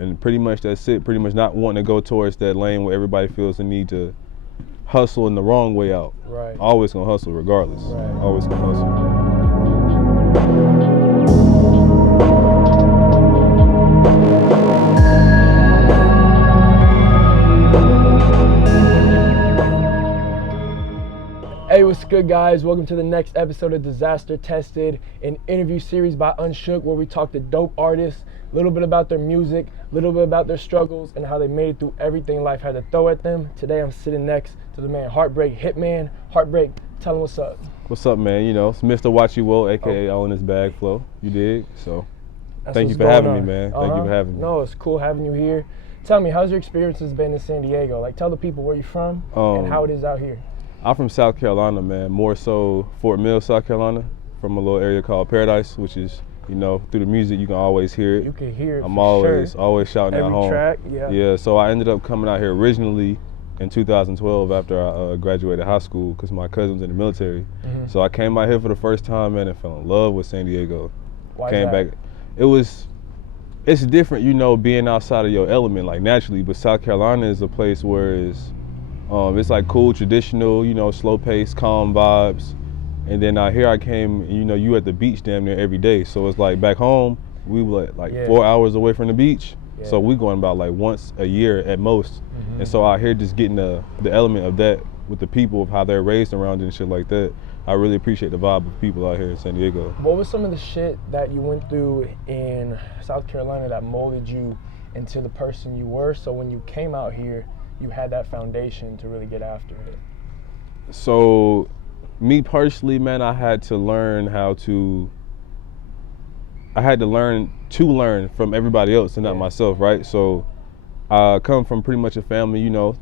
And pretty much that's it. Pretty much not wanting to go towards that lane where everybody feels the need to hustle in the wrong way out. Right. Always gonna hustle regardless. Right. Always gonna hustle. Hey, what's good, guys? Welcome to the next episode of Disaster Tested, an interview series by UNSHOOK where we talk to dope artists, a little bit about their music, a little bit about their struggles, and how they made it through everything life had to throw at them. Today, I'm sitting next to the man Heartbreak, Hitman. Heartbreak, tell him what's up. What's up, man? You know, it's Mr. Watch You Will, aka All in His Bag Flow. You dig? So, thank you for having me, man. Thank you for having me. No, it's cool having you here. Tell me, how's your experiences been in San Diego? Like, tell the people where you're from and how it is out here. I'm from South Carolina, man. More so Fort Mill, South Carolina, from a little area called Paradise, which is, you know, through the music you can always hear it. You can hear it. I'm always shouting at home. Every track, yeah. Yeah. So I ended up coming out here originally in 2012 after I graduated high school because my cousin was in the military. Mm-hmm. So I came out here for the first time, man, and fell in love with San Diego. Why came is that? back. It's different, you know, being outside of your element, like naturally. But South Carolina is a place where it's like cool, traditional, you know, slow pace, calm vibes. And then here I came, you know, you at the beach damn near every day. So it's like back home, we were like 4 hours away from the beach. Yeah. So we going about like once a year at most. Mm-hmm. And so out here just getting the element of that with the people, of how they're raised around it and shit like that. I really appreciate the vibe of people out here in San Diego. What was some of the shit that you went through in South Carolina that molded you into the person you were? So when you came out here, you had that foundation to really get after it. So, me personally, man, I had to learn to learn from everybody else and not myself, right? So, I come from pretty much a family, you know,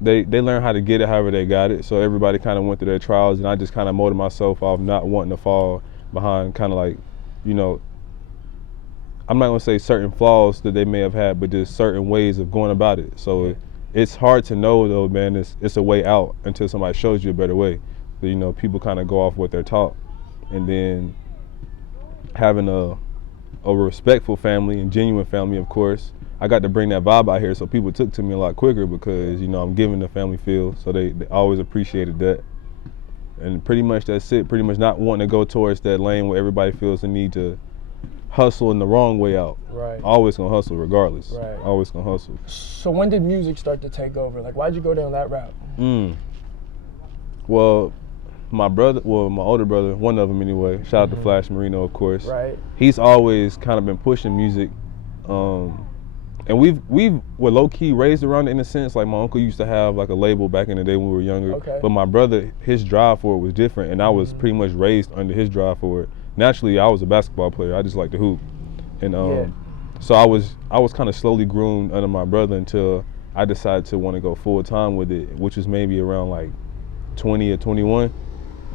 they learn how to get it however they got it. So everybody kind of went through their trials, and I just kind of molded myself off not wanting to fall behind kind of like, you know, I'm not gonna say certain flaws that they may have had, but just certain ways of going about it. So it's hard to know though, man, it's a way out until somebody shows you a better way. So, you know, people kind of go off what they're taught. And then having a respectful family and genuine family, of course, I got to bring that vibe out here, so people took to me a lot quicker because, you know, I'm giving the family feel, so they always appreciated that. And pretty much that's it. Pretty much not wanting to go towards that lane where everybody feels the need to hustle in the wrong way out. Right. Always gonna hustle regardless. Right. Always gonna hustle. So when did music start to take over? Like, why'd you go down that route? Well, my older brother, one of them anyway, shout out to Flash Marino, of course. Right. He's always kind of been pushing music. And we were low-key raised around it in a sense. Like, my uncle used to have like a label back in the day when we were younger. Okay. But my brother, his drive for it was different, and I was pretty much raised under his drive for it. Naturally, I was a basketball player. I just like to hoop. And so I was kind of slowly groomed under my brother until I decided to want to go full-time with it, which was maybe around like 20 or 21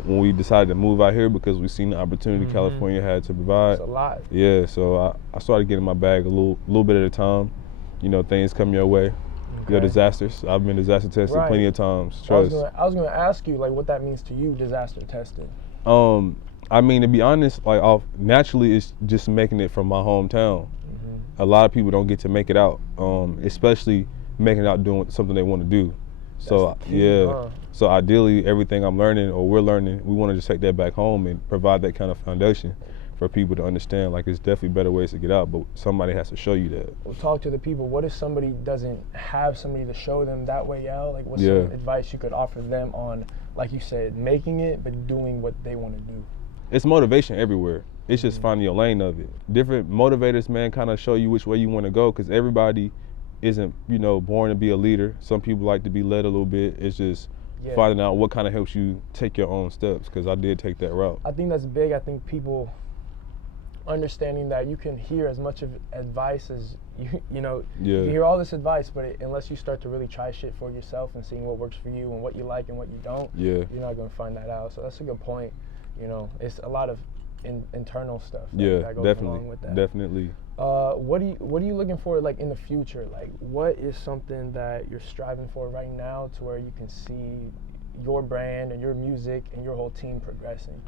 when we decided to move out here because we seen the opportunity California had to provide. It's a lot. Yeah, so I started getting my bag a little bit at a time. You know, things come your way. Okay. Your disasters. I've been disaster tested plenty of times. Trust. I was gonna ask you like what that means to you, disaster tested. I mean, to be honest, like naturally it's just making it from my hometown. A lot of people don't get to make it out, especially making it out doing something they want to do. So so ideally everything I'm learning or we're learning, we want to just take that back home and provide that kind of foundation for people to understand. Like, it's definitely better ways to get out, but somebody has to show you that. Well, talk to the people. What if somebody doesn't have somebody to show them that way out? Like, what's some advice you could offer them on, like you said, making it but doing what they want to do? It's motivation everywhere. It's just finding your lane of it. Different motivators, man, kind of show you which way you want to go, because everybody isn't, you know, born to be a leader. Some people like to be led a little bit. It's just finding out what kind of helps you take your own steps, because I did take that route. I think that's big. I think people understanding that you can hear as much of advice as you know, you hear all this advice, but unless you start to really try shit for yourself and seeing what works for you and what you like and what you don't, you're not going to find that out. So that's a good point. You know, it's a lot of internal stuff that goes along with that. Definitely. What are you looking for, like, in the future? Like, what is something that you're striving for right now to where you can see your brand and your music and your whole team progressing?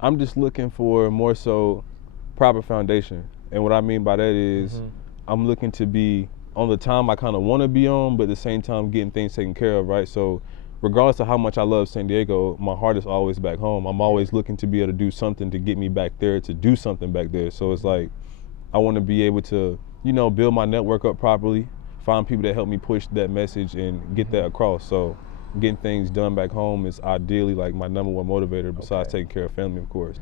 I'm just looking for more so proper foundation. And what I mean by that is I'm looking to be on the time I kind of want to be on, but at the same time getting things taken care of, right? So regardless of how much I love San Diego, my heart is always back home. I'm always looking to be able to do something to get me back there, to do something back there. So it's like I want to be able to, you know, build my network up properly, find people that help me push that message and get that across. So getting things done back home is ideally like my number one motivator besides taking care of family, of course.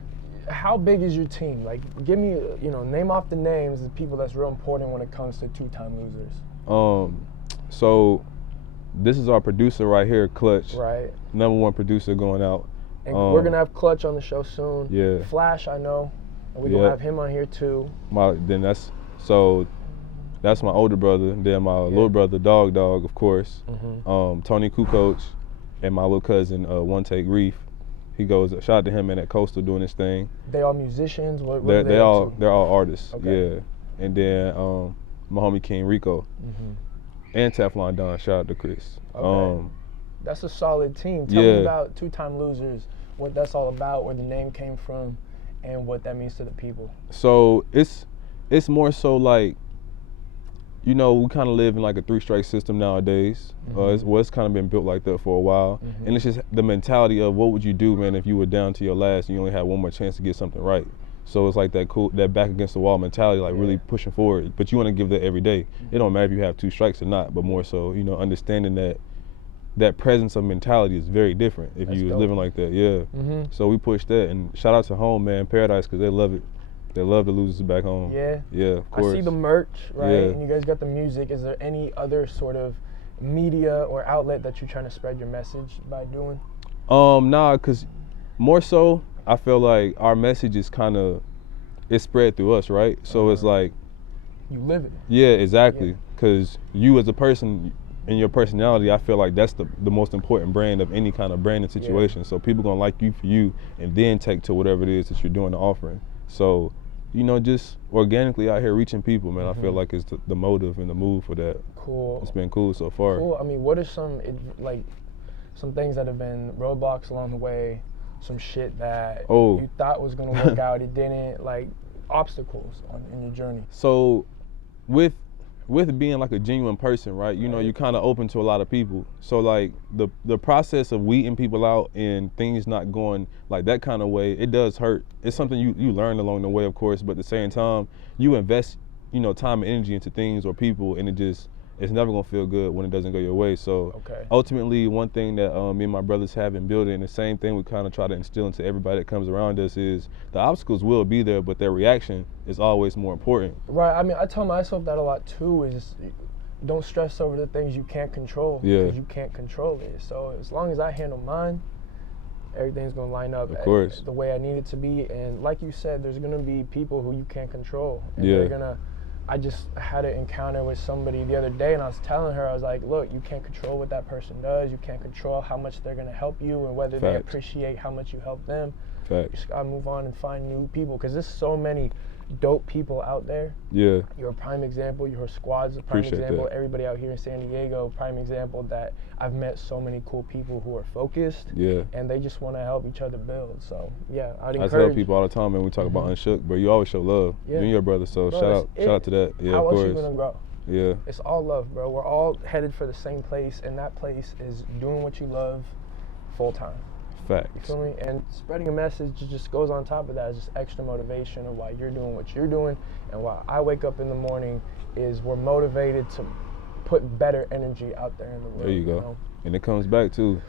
How big is your team? Like, give me, you know, name off the names of people that's real important when it comes to two-time losers. So this is our producer right here, Clutch. Right. Number one producer going out. And we're gonna have Clutch on the show soon. Yeah. Flash, I know. And we're gonna have him on here too. That's my older brother. Then my little brother, Dog, of course. Tony Kukoc, and my little cousin, One Take Reef. He goes. Shout out to him and at Coastal doing his thing. They all musicians. What they're all artists. Okay. Yeah. And then my homie King Rico, and Teflon Don. Shout out to Chris. Okay. That's a solid team. Tell me about Two-Time Losers. What that's all about. Where the name came from, and what that means to the people. So it's more so like, you know, we kind of live in like a three-strike system nowadays. It's kind of been built like that for a while. And it's just the mentality of what would you do, man, if you were down to your last and you only had one more chance to get something right. So it's like that back against the wall mentality, like really pushing forward. But you want to give that every day. It don't matter if you have 2 strikes or not, but more so, you know, understanding that presence of mentality is very different if you're living like that. So we push that, and shout out to home, man, Paradise, because they love it. They love the losers back home. Yeah, of course. I see the merch, right? And you guys got the music. Is there any other sort of media or outlet that you're trying to spread your message by doing? Nah, cause more so, I feel like our message is it's spread through us, right? So it's like you live it. Yeah, exactly. Cause you as a person and your personality, I feel like that's the most important brand of any kind of branding situation. So people gonna like you for you, and then take to whatever it is that you're doing the offering. So, you know, just organically out here reaching people, man. I feel like it's the motive and the move for that. Cool. It's been cool so far. Cool. I mean, what are some things that have been roadblocks along the way? Some shit that you thought was gonna work out, it didn't. Like obstacles in your journey. So, with being like a genuine person, right? You know, you're kind of open to a lot of people. So like the process of weeding people out and things not going like that kind of way, it does hurt. It's something you learn along the way, of course, but at the same time, you invest, you know, time and energy into things or people, and it's never gonna feel good when it doesn't go your way. So ultimately, one thing that me and my brothers have in building, the same thing we kind of try to instill into everybody that comes around us, is the obstacles will be there, but their reaction is always more important. Right. I mean, I tell myself that a lot too. Is don't stress over the things you can't control because you can't control it. So as long as I handle mine, everything's gonna line up the way I need it to be. And like you said, there's gonna be people who you can't control, and I just had an encounter with somebody the other day, and I was telling her, I was like, look, you can't control what that person does. You can't control how much they're going to help you and whether they appreciate how much you help them. You just got to move on and find new people, because there's so many dope people out there. You're a prime example. Your squad's a prime example. Everybody out here in San Diego, prime example that I've met so many cool people who are focused and they just want to help each other build. So I'd encourage. I tell people all the time, man, we talk about UNSHOOK, but you always show love. You and your brother, so shout out to that. How else are you gonna grow? Yeah. It's all love, bro. We're all headed for the same place, and that place is doing what you love full time. Facts. You feel me? And spreading a message just goes on top of that. It's just extra motivation of why you're doing what you're doing, and why I wake up in the morning is we're motivated to put better energy out there in the world. There you go. You know? And it comes back to,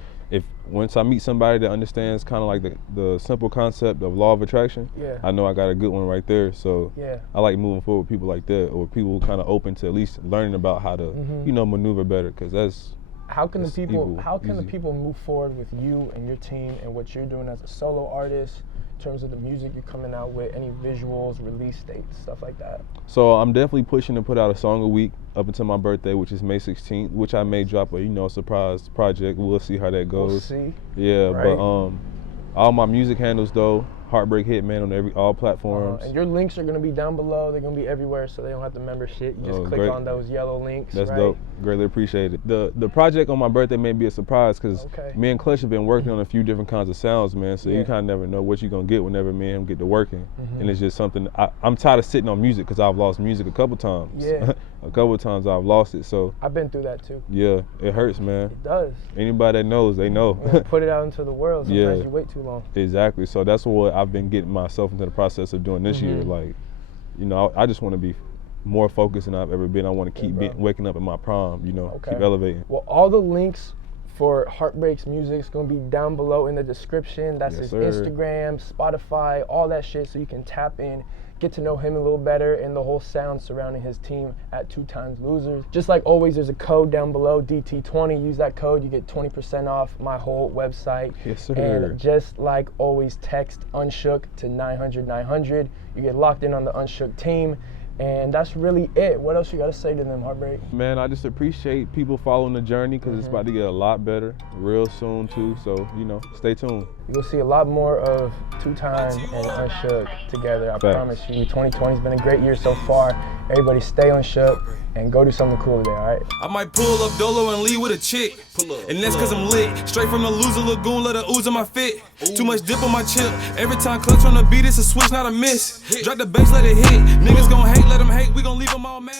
once I meet somebody that understands kind of like the simple concept of law of attraction, I know I got a good one right there. So I like moving forward with people like that, or people kind of open to at least learning about how to, you know, maneuver better, because that's. How can the people move forward with you and your team and what you're doing as a solo artist in terms of the music you're coming out with, any visuals, release dates, stuff like that? So I'm definitely pushing to put out a song a week up until my birthday, which is May 16th, which I may drop a surprise project. We'll see how that goes. We'll see. Yeah, right. But all my music handles though, Heartbreak Hitman on all platforms. And your links are gonna be down below. They're gonna be everywhere, so they don't have to remember shit. You just click on those yellow links. That's dope. Greatly appreciate it. The project on my birthday may be a surprise because me and Clutch have been working on a few different kinds of sounds, man. So you kind of never know what you're gonna get whenever me and him get to working. And it's just something I'm tired of sitting on music because I've lost music a couple times. Yeah. A couple times I've lost it. So I've been through that too. Yeah, it hurts, man. It does. Anybody that knows, they know. Put it out into the world. Sometimes you wait too long. Exactly. So that's what I've been getting myself into the process of doing this year. Like, you know, I just want to be more focused than I've ever been. I want to keep waking up in my prime, you know, keep elevating. Well, all the links for Heartbreak's music is going to be down below in the description. That's his Instagram, Spotify, all that shit, so you can tap in, get to know him a little better and the whole sound surrounding his team at 2Times Losers. Just like always, there's a code down below, DT20. Use that code, you get 20% off my whole website. Yes, sir. And just like always, text UNSHOOK to 900-900. You get locked in on the UNSHOOK team. And that's really it. What else you got to say to them, Heartbreak? Man, I just appreciate people following the journey because it's about to get a lot better real soon too. So, you know, stay tuned. You'll see a lot more of 2Times and UNSHOOK together. I promise you. 2020's been a great year so far. Everybody stay UNSHOOK and go do something cool today, all right? I might pull up Dolo and leave with a chick. And that's cause I'm lit. Straight from the loser lagoon, let her ooze on my fit. Too much dip on my chip. Every time Clutch on the beat, it's a switch, not a miss. Drop the bass, let it hit. Niggas gon' hate, let them hate. We gon' leave them all mad.